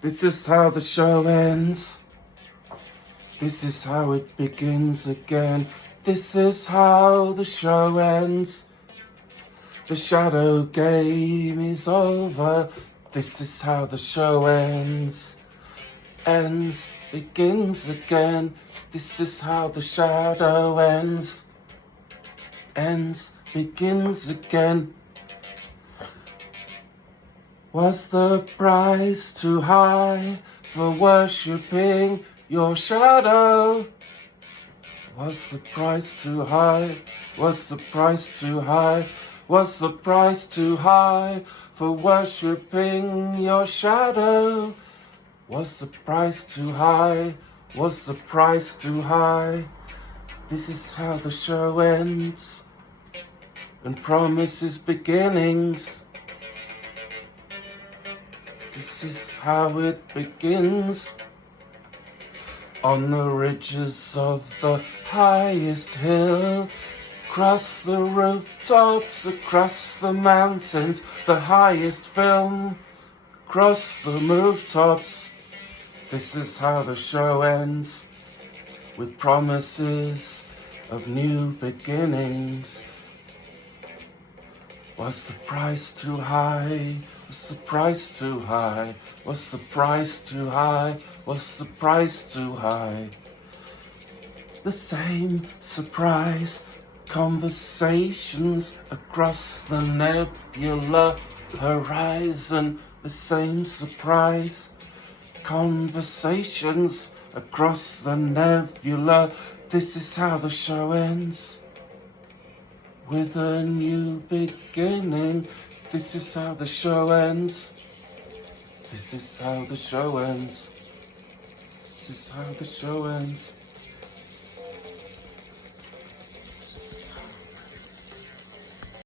This is how the show ends. This is how it begins again. This is how the show ends. The shadow game is over. This is how the show ends. Ends, begins again. This is how the shadow ends. Ends, begins again. Was the price too high for worshipping your shadow? Was the price too high? Was the price too high? Was the price too high for worshipping your shadow? Was the price too high? Was the price too high? This is how the show ends and promises beginnings. This is how it begins. On the ridges of the highest hill, across the rooftops, across the mountains, the highest film, across the rooftops. This is how the show ends, with promises of new beginnings. Was the price too high? Was the price too high? Was the price too high? Was the price too high? The same surprise conversations across the nebula horizon. The same surprise conversations across the nebula. This is how the show ends, with a new beginning. This is how the show ends. This is how the show ends. This is how the show ends.